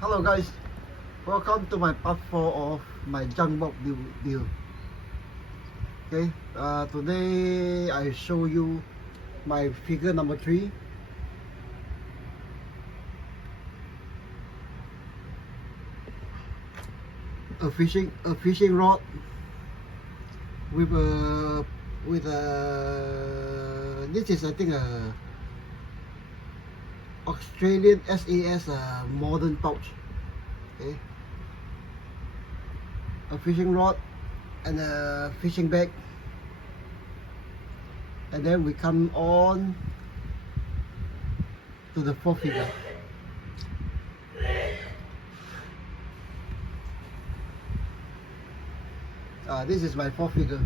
Hello guys, welcome to my part 4 of my JUNKBOX build. Okay, today I show you my figure number 3. A fishing rod with a this is I think a Australian SAS modern pouch. Okay, a fishing rod and a fishing bag, and then we come on to the 4th figure. This is my 4th figure.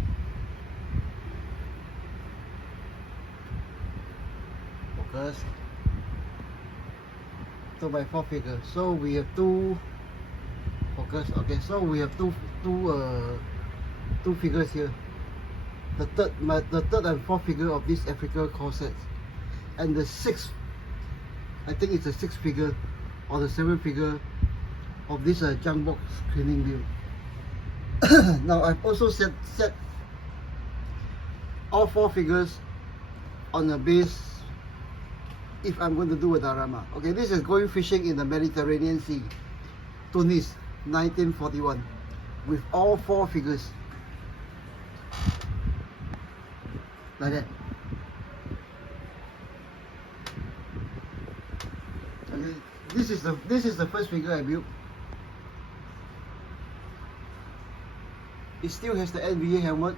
Focus. So my 4th figure. So we have two. Focus. Okay. So we have two figures here. The third and 4th figure of this Africa corset, and the 6th, I think it's the 6th figure or the 7th figure of this JUNKBOX cleaning build. Now I've also set all 4 figures on the base if I'm going to do a diorama. Okay, this is going fishing in the Mediterranean Sea, Tunis, 1941, with all 4 figures like that. Okay, this is the first figure I built. It still has the NBA helmet,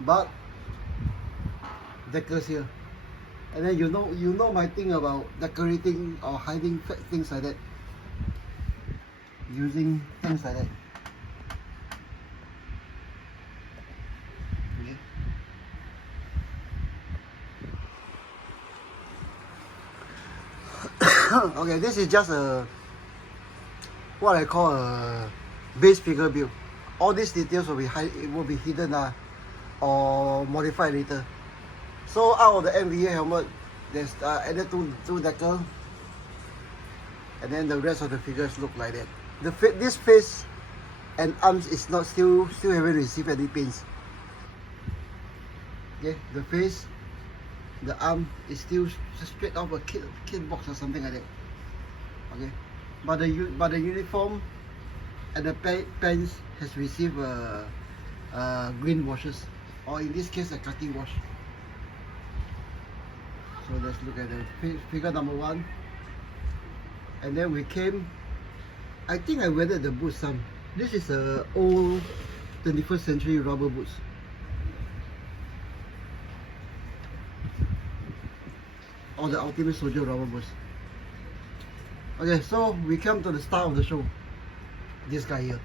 but deckers here. And then you know my thing about decorating or hiding things like that, using things like that. Okay. Okay, this is just what I call a base figure build. All these details will be hidden or modified later. So out of the NBA helmet, there's added two decker, and then the rest of the figures look like that. This face and arms is not still haven't received any paints. Okay, the face, the arm is still straight off a kit box or something like that. Okay, but the uniform and the pants has received green washes, or in this case a khaki wash. So let's look at the figure number 1. And then we came, I think I weathered the boots some. This is a old 21st century rubber boots. Or the Ultimate Soldier rubber boots. Okay, so we come to the star of the show. This guy here.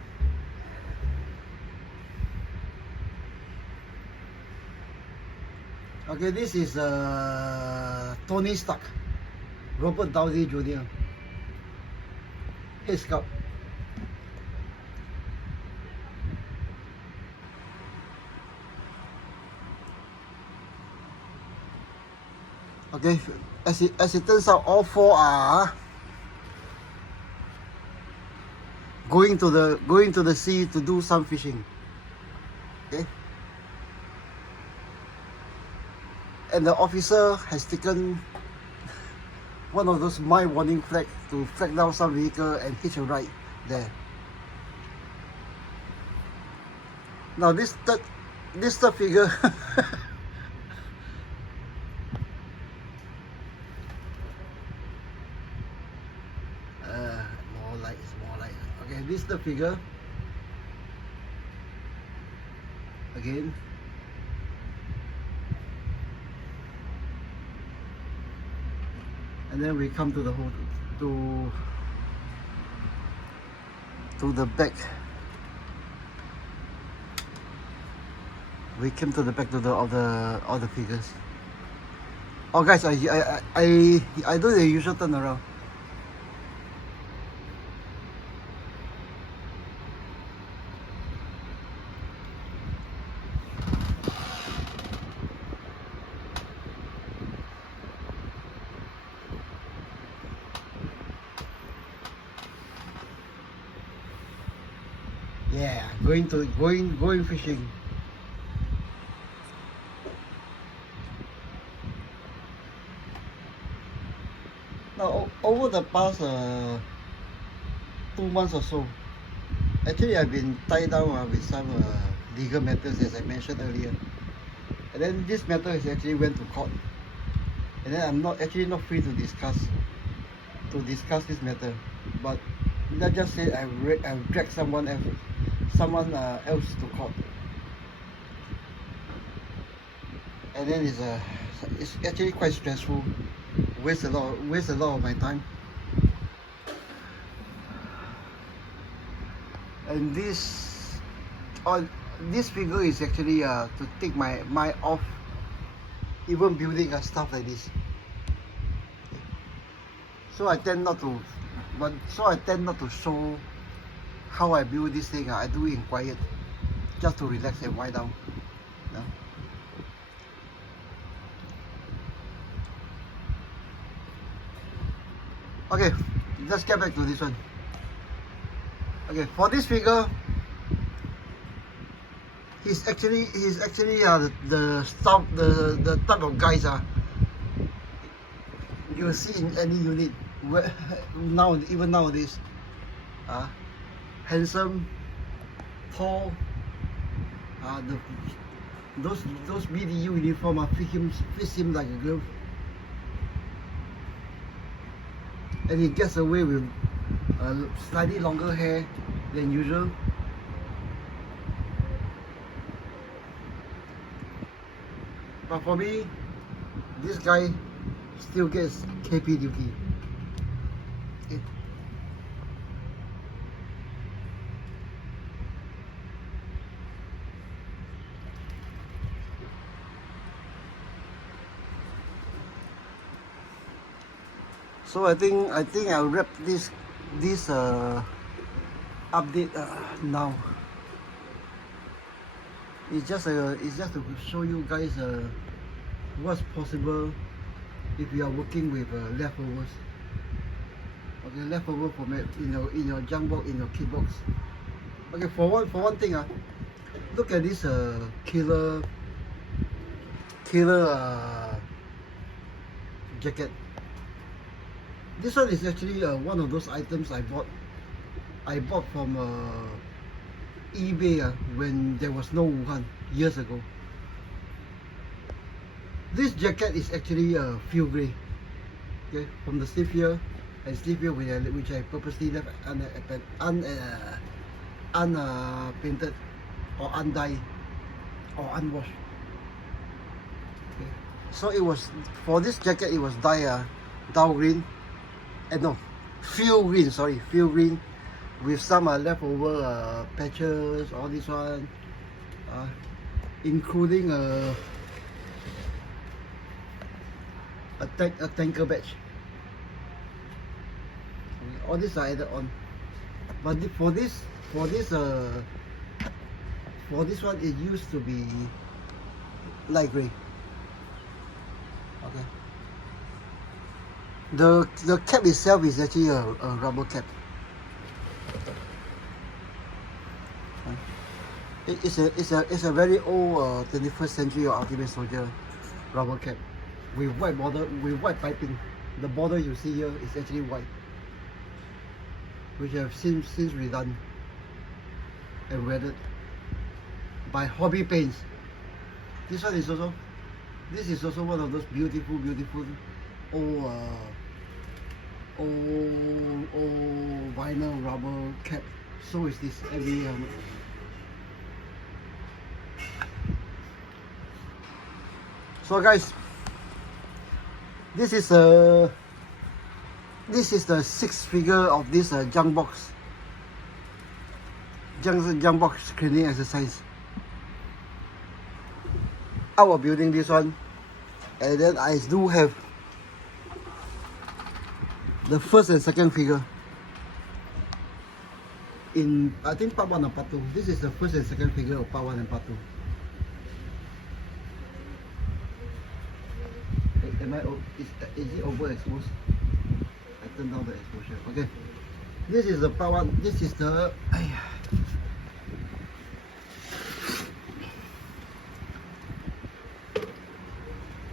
Okay, this is Tony Stark, Robert Downey Jr. Head sculpt. Okay, as it turns out, all 4 are going to the sea to do some fishing. Okay. And the officer has taken one of those mine warning flag to flag down some vehicle and hitch a ride there. Now this third figure more light. Okay, this third figure again. And then we come to the whole to the back. We came to the back of the figures. Oh guys, I do the usual turn around. Yeah, going fishing. Now over the past 2 months or so, actually I've been tied down with some legal matters, as I mentioned earlier. And then this matter is actually went to court. And then I'm not free to discuss this matter. But let's just say I've dragged someone else to court. And then it's actually quite stressful. Waste a lot of my time. And this figure is actually to take my mind off even building stuff like this. So I tend not to show how I build this thing. I do it in quiet, just to relax and wind down. Yeah. Okay, let's get back to this one. Okay, for this figure, he's actually the type of guys you'll see in any unit even nowadays. Handsome, tall. Those BDU uniform fits him like a glove, and he gets away with slightly longer hair than usual. But for me, this guy still gets KP duty. Okay. So I think I'll wrap this update now. It's just to show you guys what's possible if you are working with leftovers. Okay, leftover format in your junk box, in your kit box. Okay, for one thing, look at this killer jacket. This one is actually one of those items I bought from eBay when there was no Wuhan years ago. This jacket is actually field gray. Okay, from the sleeve here and sleeve here, which I purposely left unpainted or undyed or unwashed. Okay. So it was, for this jacket, it was dyed dull green. No, field green. Sorry, field green, with some leftover patches. All this one, including a tanker badge. All these are added on. But for this one, it used to be light gray. Okay. The cap itself is actually a rubber cap. It's a very old 21st century or Ultimate Soldier rubber cap with white border, with white piping. The border you see here is actually white, which I've since redone and weathered by Hobby Paints. This is also one of those beautiful old vinyl rubber cap. So is this every helmet. So guys, this is the sixth figure of this JUNKBOX cleaning exercise. I was building this one, and then I do have the first and second figure in, I think, part 1 and part 2. This is the first and second figure of part 1 and part 2. Is it overexposed? I turned down the exposure. Okay, this is the part 1. This is the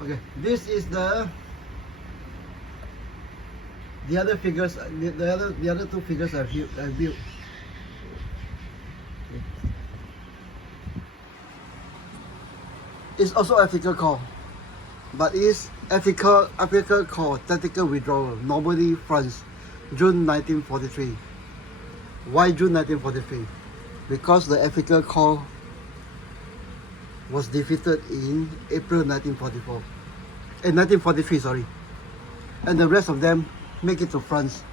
Okay, this is the other figures, the other two figures I've built. Okay. It's also ethical call, but it's ethical call tactical withdrawal. Normally France, June 1943. Why June 1943? Because the ethical call was defeated in April 1944. 1943, sorry. And the rest of them make it to France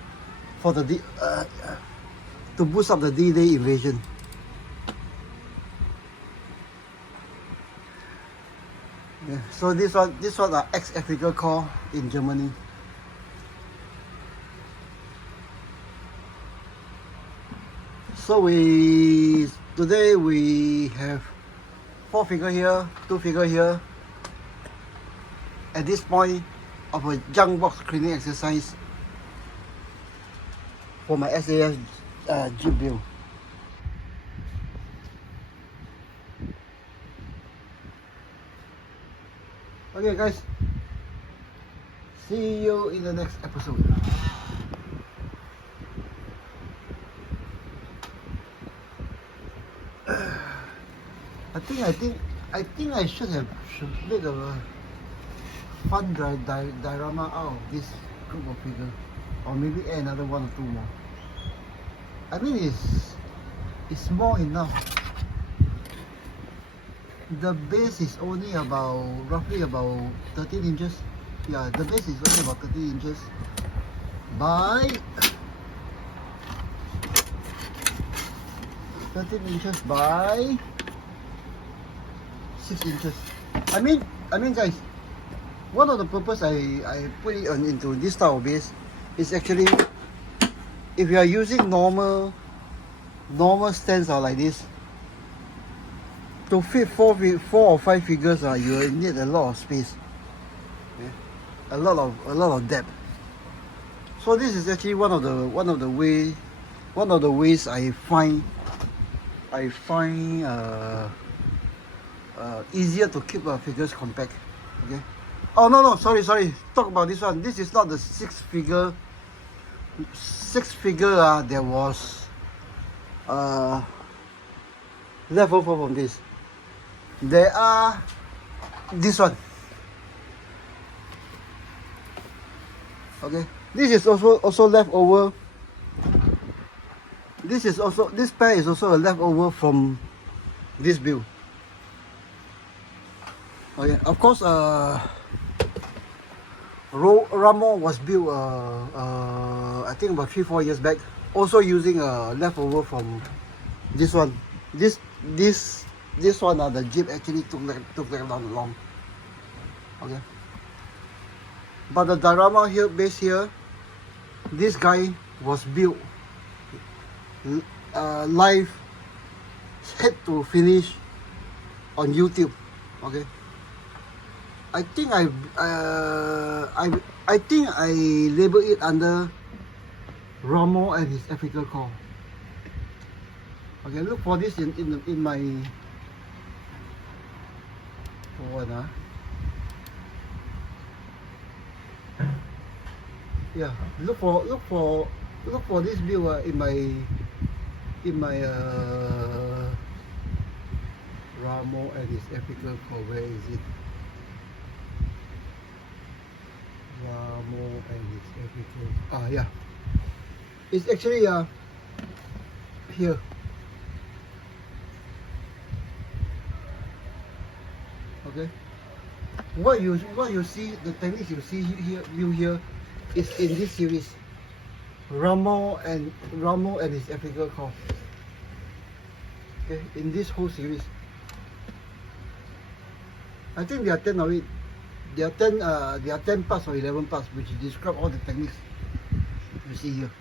for the to boost up the D-Day invasion. Yeah, so this one are ex-ethical core in Germany. So today we have 4 figure here, 2 figure here. At this point of a junk box cleaning exercise for my SAS Jeep build. Okay guys, see you in the next episode. I think I should make a fun diorama out of this group of figures, or maybe add another 1 or 2 more. I mean it's small enough. The base is only roughly about 13 inches. Yeah, the base is only about 13 inches by 13 inches by 6 inches. I mean guys, one of the purpose I put it into this type of base is actually, if you are using normal stands are like this, to fit 4 or 5 figures, you need a lot of space. Okay? A lot of depth. So this is actually one of the ways I find easier to keep figures compact. Okay. Oh no, sorry. Talk about this one. This is not the 6 figure. There was left over from this. There are this one. Okay. This is also left over. This pair is also a leftover from this build. Okay, of course, Ramon was built I think about 3-4 years back, also using a leftover from this one. This one, the Jeep actually took that long. Okay, but the diorama here, base here, this guy was built live, head to finish on YouTube. Okay, I think I label it under Ramo and his ethical call. Okay, look for this in my yeah, look for this view in my Ramo and his ethical call. Where is it? Ramo and his ethical. Yeah, it's actually here. Okay, what you see, the techniques you see here is in this series, Ramo and his ethical call. Okay, in this whole series, I think there are 10 of it. There are 10 parts or 11 parts which describe all the techniques you see here.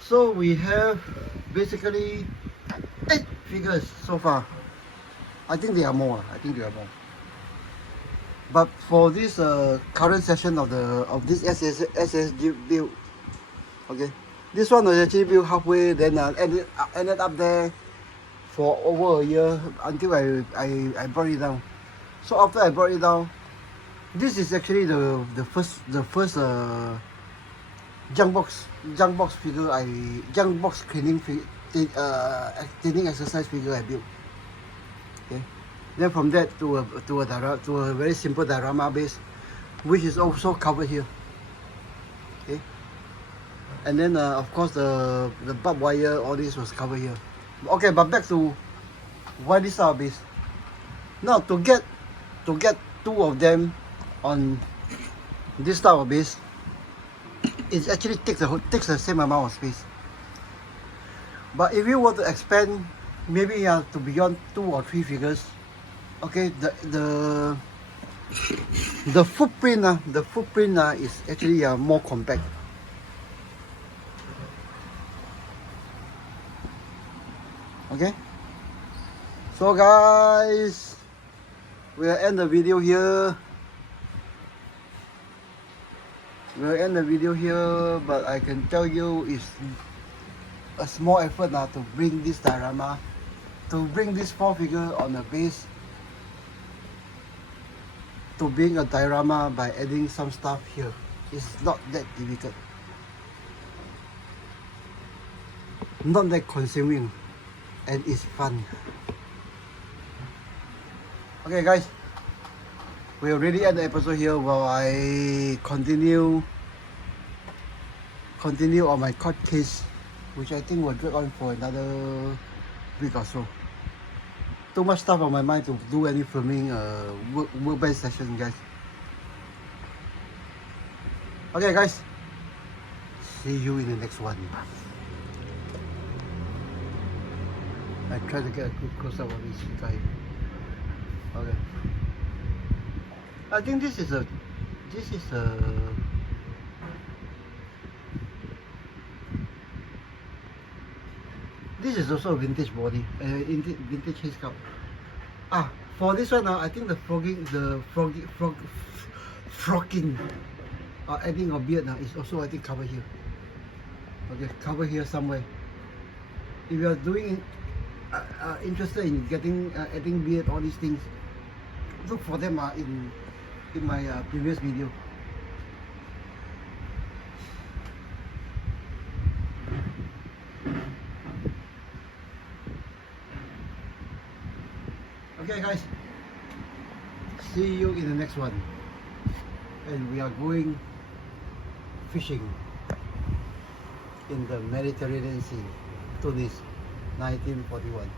So we have basically 8 figures so far. I think there are more. But for this current session of this SS build, okay, this one was actually built halfway, then ended up there for over a year until I brought it down. So after I brought it down, this is actually the first JUNKBOX figure JUNKBOX cleaning exercise figure I built. Okay. Then from that to a very simple diorama base, which is also covered here. Okay. And then of course the barbed wire, all this was covered here. Okay, but back to why this type of base. Now to get two of them on this type of base, it actually takes the same amount of space. But if you want to expand, maybe to beyond 2 or 3 figures, okay, the footprint is actually more compact. Okay, so guys, we'll end the video here. But I can tell you it's a small effort now to bring this diorama, to bring this 4 figure on the base, to bring a diorama by adding some stuff here. It's not that difficult, not that consuming, and it's fun. Okay guys, we already end the episode here while I continue on my court case, which I think will drag on for another week or so. Too much stuff on my mind to do any filming workbench session, guys. Okay guys, see you in the next one. I try to get a good close up of this guy. Okay. I think this is also a vintage body, vintage hair sculpt. For this one, I think the frogging, adding a beard is also, I think, covered here. Okay, cover here somewhere. If you are doing interested in getting adding beard, all these things, look for them in my previous video. Okay guys, see you in the next one, and we are going fishing in the Mediterranean Sea, Tunis, 1941.